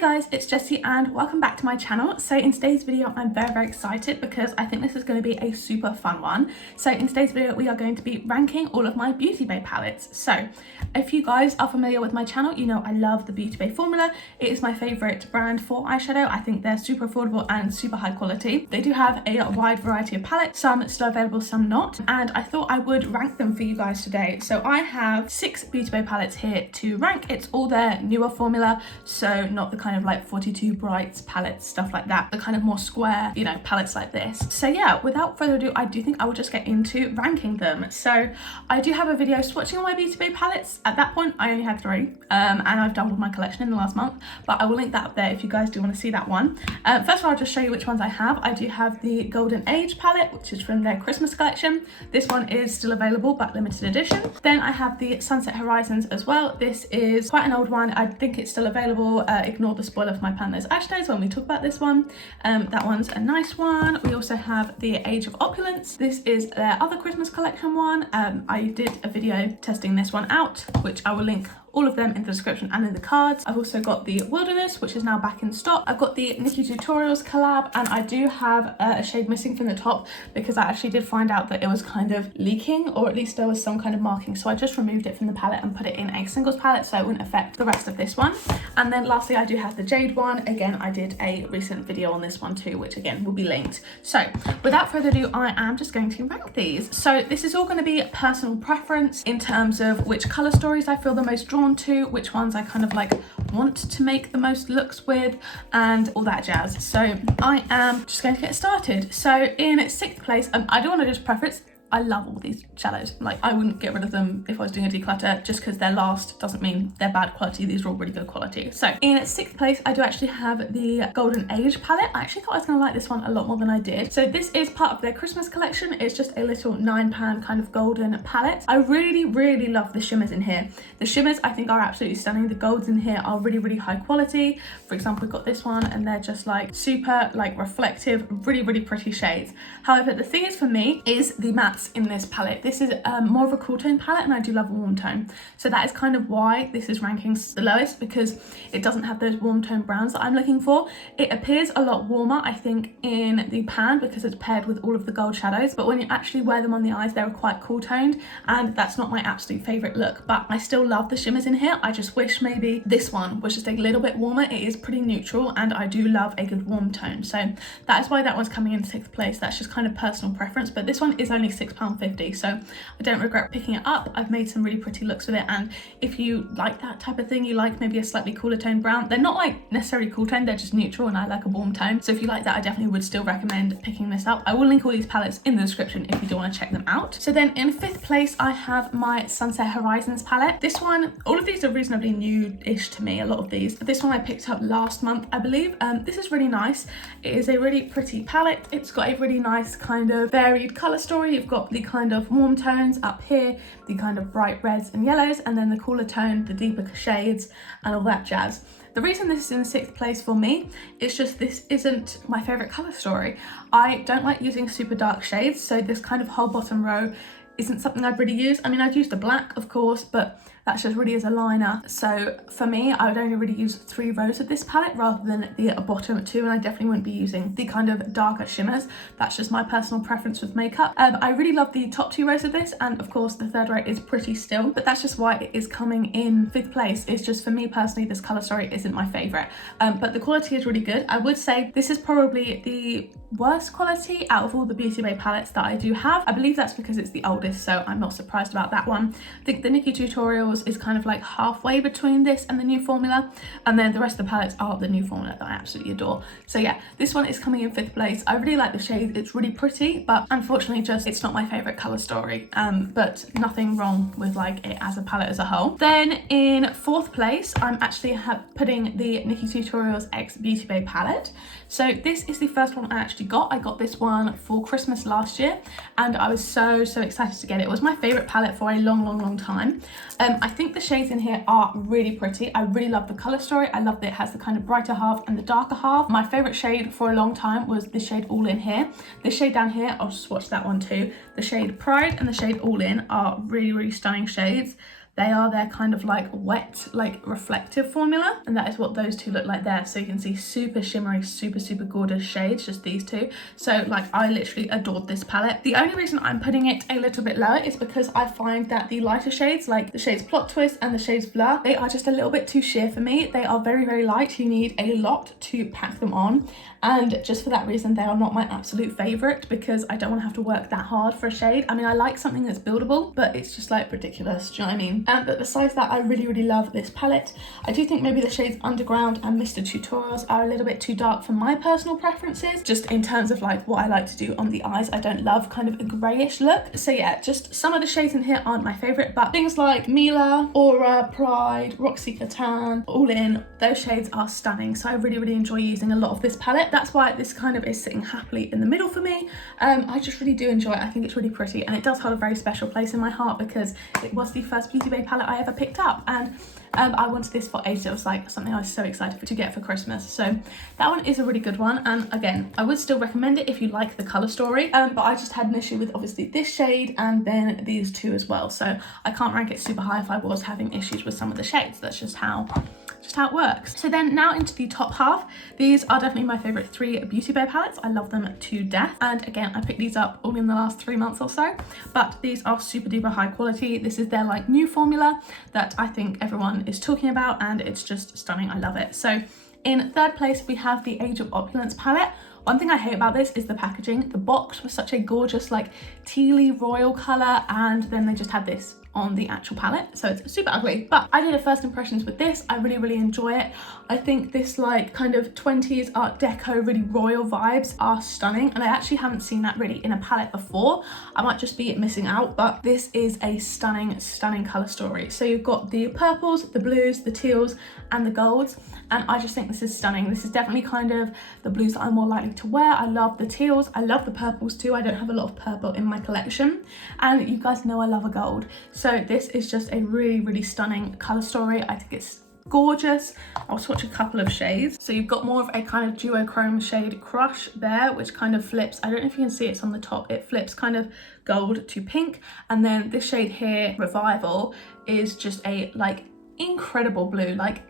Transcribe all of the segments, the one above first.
guys, it's Jessie and welcome back to my channel. So in today's video I'm very excited because I think this is going to be a super fun one. So in today's video we are going to be ranking all of my Beauty Bay palettes. So if you guys are familiar with my channel, you know I love the Beauty Bay formula. It is my favourite brand for eyeshadow. I think they're super affordable and super high quality. They do have a wide variety of palettes, some still available, some not, and I thought I would rank them for you guys today. So I have 6 Beauty Bay palettes here to rank. It's all their newer formula, so not the kind of like 42 Brights palettes, stuff like that, the kind of more square, you know, palettes like this. So yeah, without further ado, I do think I will just get into ranking them. So I do have a video swatching all my Beauty Bay palettes. At that point I only had 3 and I've doubled my collection in the last month, but I will link that up there if you guys do want to see that one. First of all, I'll just show you which ones I have. I do have the Golden Age palette, which is from their Christmas collection. This one is still available but limited edition. Then I have the Sunset Horizons as well. This is quite an old one. I think it's still available. Ignore the spoiler for my pan those eyeshadows when we talk about this one. That one's a nice one. We also have the Age of Opulence. This is their other Christmas collection one. I did a video testing this one out, which I will link all of them in the description and in the cards. I've also got the Wilderness, which is now back in stock. I've got the Nikita Tutorials collab, and I do have a shade missing from the top because I actually did find out that it was kind of leaking, or at least there was some kind of marking. So I just removed it from the palette and put it in a singles palette so it wouldn't affect the rest of this one. And then lastly, I do have the Jade one. Again, I did a recent video on this one too, which again will be linked. So without further ado, I am just going to rank these. So this is all going to be personal preference in terms of which color stories I feel the most drawn to, which ones I kind of like want to make the most looks with, and all that jazz. So I am just going to get started. So in 6th place, I do want to just preface, I love all these shadows. Like, I wouldn't get rid of them if I was doing a declutter. Just because they're last doesn't mean they're bad quality. These are all really good quality. So in 6th place, I do actually have the Golden Age palette. I actually thought I was going to like this one a lot more than I did. So this is part of their Christmas collection. It's just a little 9-pan kind of golden palette. I really love the shimmers in here. The shimmers I think are absolutely stunning. The golds in here are really high quality. For example, we've got this one and they're just like super like reflective, really pretty shades. However, the thing is for me is the mattes in this palette. This is more of a cool tone palette, and I do love a warm tone, so that is kind of why this is ranking the lowest, because it doesn't have those warm tone browns that I'm looking for. It appears a lot warmer, I think, in the pan because it's paired with all of the gold shadows, but when you actually wear them on the eyes, they're quite cool toned, and that's not my absolute favorite look. But I still love the shimmers in here. I just wish maybe this one was just a little bit warmer. It is pretty neutral, and I do love a good warm tone, so that is why that one's coming in 6th place. That's just kind of personal preference, but this one is only £6.50, so I don't regret picking it up. I've made some really pretty looks with it, and if you like that type of thing, you like maybe a slightly cooler tone brown, they're not like necessarily cool tone, they're just neutral, and I like a warm tone. So if you like that, I definitely would still recommend picking this up. I will link all these palettes in the description if you do want to check them out. So then in 5th place, I have my Sunset Horizons palette. This one, all of these are reasonably new-ish to me, a lot of these. This one I picked up last month, I believe. This is really nice. It is a really pretty palette. It's got a really nice kind of varied color story. You've got the kind of warm tones up here, the kind of bright reds and yellows, and then the cooler tone, the deeper shades and all that jazz. The reason this is in 6th place for me is just this isn't my favorite color story. I don't like using super dark shades, so this kind of whole bottom row isn't something I'd really use. I mean, I'd use the black, of course, but that's just really as a liner. So for me, I would only really use 3 rows of this palette rather than the bottom 2, and I definitely wouldn't be using the kind of darker shimmers. That's just my personal preference with makeup. I really love the top 2 rows of this, and of course the 3rd row is pretty still, but that's just why it is coming in 5th place. It's just, for me personally, this color story isn't my favorite, but the quality is really good. I would say this is probably the worst quality out of all the Beauty Bay palettes that I do have. I believe that's because it's the oldest, so I'm not surprised about that one. I think the Nikkie Tutorials is kind of like halfway between this and the new formula, and then the rest of the palettes are the new formula that I absolutely adore. So yeah, this one is coming in 5th place. I really like the shade, it's really pretty, but unfortunately just it's not my favorite color story, but nothing wrong with like it as a palette as a whole. Then in 4th place, I'm actually putting the Nikkie Tutorials X Beauty Bay palette. So this is the first one I actually got. I got this one for Christmas last year, and I was so excited to get it. It was my favorite palette for a long time. I think the shades in here are really pretty. I really love the color story. I love that it has the kind of brighter half and the darker half. My favorite shade for a long time was the shade All In here. This shade down here, I'll swatch that one too. The shade Pride and the shade All In are really stunning shades. They are their kind of like wet, like reflective formula, and that is what those two look like there. So you can see super shimmery, super gorgeous shades, just these two. So like I literally adored this palette. The only reason I'm putting it a little bit lower is because I find that the lighter shades, like the shades Plot Twist and the shades Blur, they are just a little bit too sheer for me. They are very light. You need a lot to pack them on, and just for that reason they are not my absolute favorite, because I don't want to have to work that hard for a shade. I mean, I like something that's buildable, but it's just like ridiculous, do you know what I mean? But besides that, I really love this palette. I do think maybe the shades Underground and Mr. Tutorials are a little bit too dark for my personal preferences, just in terms of like what I like to do on the eyes. I don't love kind of a greyish look. So yeah, just some of the shades in here aren't my favorite, but things like Mila, Aura, Pride, Roxy Catan, All In, those shades are stunning. So I really enjoy using a lot of this palette. That's why this kind of is sitting happily in the middle for me. I just really do enjoy it. I think it's really pretty, and it does hold a very special place in my heart because it was the first Beauty Bay palette I ever picked up, and I wanted this for ages. It was like something I was so excited to get for Christmas. So that one is a really good one, and again, I would still recommend it if you like the colour story, but I just had an issue with obviously this shade and then these two as well, so I can't rank it super high if I was having issues with some of the shades. That's just how it works. So then now into the top half. These are definitely my favorite 3 Beauty Bay palettes. I love them to death, and again, I picked these up all in the last 3 months or so, but these are super duper high quality. This is their like new formula that I think everyone is talking about, and it's just stunning. I love it. So in third place we have the Age of Opulence palette. One thing I hate about this is the packaging. The box was such a gorgeous like tealy royal colour, and then they just had this on the actual palette, so it's super ugly. But I did a first impressions with this. I really enjoy it. I think this like kind of 20s art deco, really royal vibes are stunning, and I actually haven't seen that really in a palette before. I might just be missing out, but this is a stunning colour story. So you've got the purples, the blues, the teals and the golds, and I just think this is stunning. This is definitely kind of the blues that I'm more likely to wear. I love the teals, I love the purples too. I don't have a lot of purple in my collection, and you guys know I love a gold. So this is just a really stunning colour story. I think it's gorgeous. I'll swatch a couple of shades. So you've got more of a kind of duochrome shade Crush there, which kind of flips. I don't know if you can see it's on the top. It flips kind of gold to pink. And then this shade here, Revival, is just a like incredible blue. Like,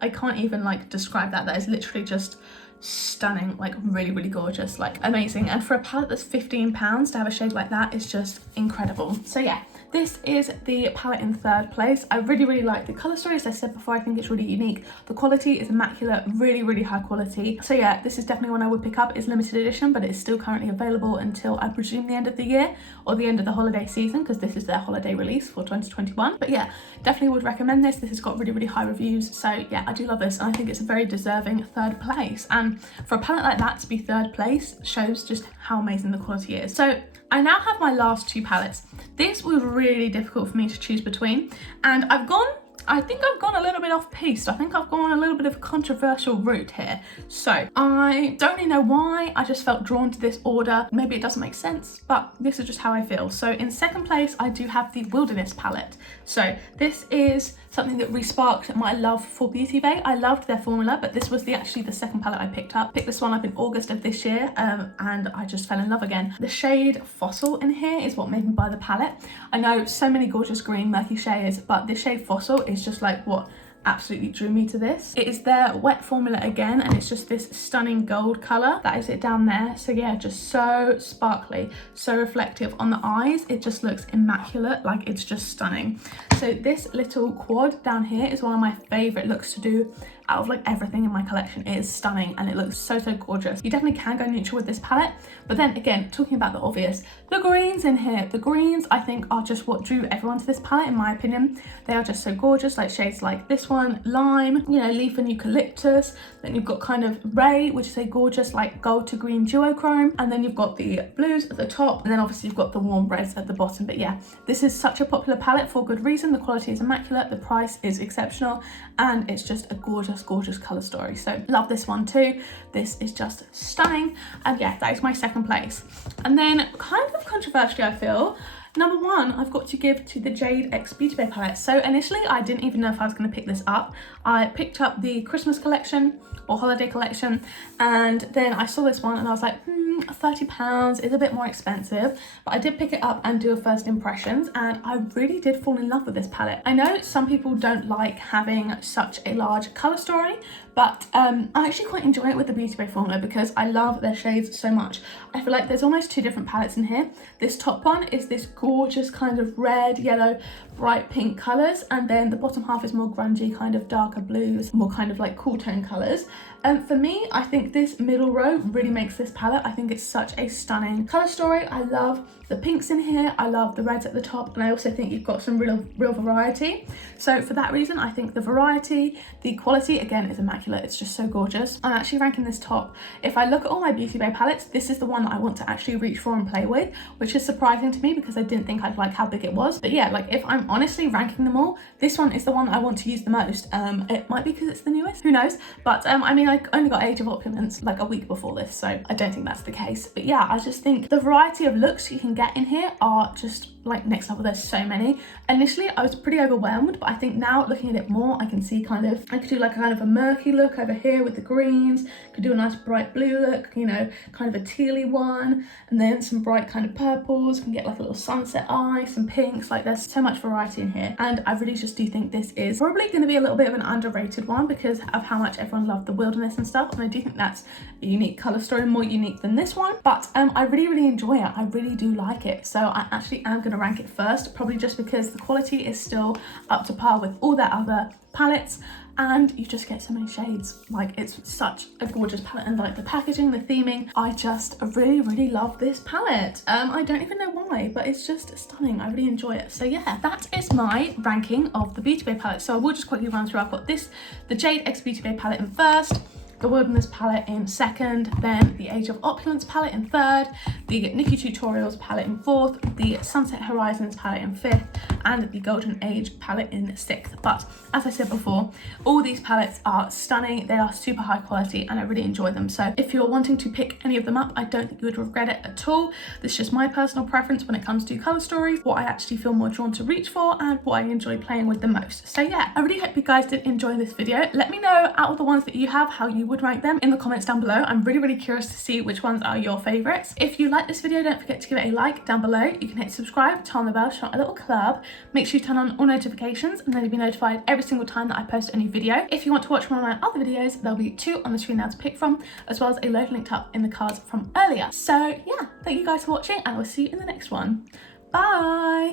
I can't even like describe that. That is literally just stunning, like really gorgeous, like amazing. And for a palette that's £15 to have a shade like that is just incredible. So yeah, this is the palette in third place. I really like the colour story. As I said before, I think it's really unique. The quality is immaculate, really high quality. So yeah, this is definitely one I would pick up. It's limited edition, but it's still currently available until I presume the end of the year or the end of the holiday season, because this is their holiday release for 2021. But yeah, definitely would recommend this. This has got really high reviews. So yeah, I do love this, and I think it's a very deserving third place. And for a palette like that to be third place shows just how amazing the quality is. So I now have my last 2 palettes. This was really difficult for me to choose between, and I think I've gone a little bit off piste. I think I've gone a little bit of a controversial route here. So I don't really know why. I just felt drawn to this order. Maybe it doesn't make sense, but this is just how I feel. So in second place, I do have the Wilderness palette. So this is something that re-sparked my love for Beauty Bay. I loved their formula, but this was actually the second palette I picked up. Picked this one up in August of this year, and I just fell in love again. The shade Fossil in here is what made me buy the palette. I know so many gorgeous green murky shades, but this shade Fossil is just like what absolutely drew me to this. It is their wet formula again, and it's just this stunning gold color. That is it down there. So yeah, just so sparkly, so reflective on the eyes. It just looks immaculate. Like, it's just stunning. So this little quad down here is one of my favorite looks to do out of like everything in my collection. It is stunning, and it looks so gorgeous. You definitely can go neutral with this palette, but then again, talking about the obvious, the greens in here. The greens I think are just what drew everyone to this palette, in my opinion. They are just so gorgeous, like shades like this one, Lime, you know, Leaf and Eucalyptus. Then you've got kind of Ray, which is a gorgeous like gold to green duochrome, and then you've got the blues at the top, and then obviously you've got the warm reds at the bottom. But yeah, this is such a popular palette for good reason. The quality is immaculate, the price is exceptional, and it's just a gorgeous colour story. So love this one too. This is just stunning, and yeah, that is my second place. And then kind of controversially, I feel, number 1 I've got to give to the Jade X Beauty Bay palette. So initially I didn't even know if I was going to pick this up. I picked up the Christmas collection or holiday collection, and then I saw this one and I was like, £30 is a bit more expensive, but I did pick it up and do a first impressions, and I really did fall in love with this palette. I know some people don't like having such a large colour story, but I actually quite enjoy it with the Beauty Bay formula because I love their shades so much. I feel like there's almost two different palettes in here. This top one is this gorgeous kind of red, yellow, bright pink colours, and then the bottom half is more grungy, kind of darker blues, more kind of like cool tone colours. For me, I think this middle row really makes this palette. I think it's such a stunning colour story. I love the pinks in here, I love the reds at the top, and I also think you've got some real variety. So for that reason, I think the variety, the quality, again, is immaculate. It's just so gorgeous. I'm actually ranking this top. If I look at all my Beauty Bay palettes, this is the one that I want to actually reach for and play with, which is surprising to me because I didn't think I'd like how big it was. But yeah, like if I'm honestly ranking them all, this one is the one that I want to use the most. It might be because it's the newest, who knows? But I mean, I only got Age of Opulence like a week before this, so I don't think that's the case. But yeah, I just think the variety of looks you can get in here are just like next level. There's so many. Initially I was pretty overwhelmed, but I think now looking at it more, I can see kind of, I could do like a kind of a murky look over here with the greens, could do a nice bright blue look, you know, kind of a tealy one, and then some bright kind of purples, can get like a little sunset eye, some pinks. Like there's so much variety in here, and I really just do think this is probably going to be a little bit of an underrated one because of how much everyone loved the wilderness and stuff, and I do think that's a unique colour story, more unique than this one. But I really enjoy it. I really do like it, so I actually am going to rank it first, probably just because the quality is still up to par with all their other palettes, and you just get so many shades. Like it's such a gorgeous palette, and like the packaging, the theming, I just really love this palette. I don't even know why, but it's just stunning. I really enjoy it. So yeah, that is my ranking of the Beauty Bay palette. So I will just quickly run through. I've got the Jade X Beauty Bay palette in first, the Wilderness palette in second, then the Age of Opulence palette in third, the Nikita Tutorials palette in fourth, the Sunset Horizons palette in fifth, and the Golden Age palette in sixth. But as I said before, all these palettes are stunning. They are super high quality and I really enjoy them. So if you're wanting to pick any of them up, I don't think you would regret it at all. This is just my personal preference when it comes to colour stories, what I actually feel more drawn to reach for, and what I enjoy playing with the most. So yeah, I really hope you guys did enjoy this video. Let me know out of the ones that you have how you would rank them in the comments down below. I'm really curious to see which ones are your favorites. If you like this video, don't forget to give it a like down below. You can hit subscribe, turn on the bell, start a little club. Make sure you turn on all notifications and then you'll be notified every single time that I post a new video. If you want to watch one of my other videos, there'll be two on the screen now to pick from, as well as a load linked up in the cards from earlier. So yeah, thank you guys for watching and I will see you in the next one. Bye.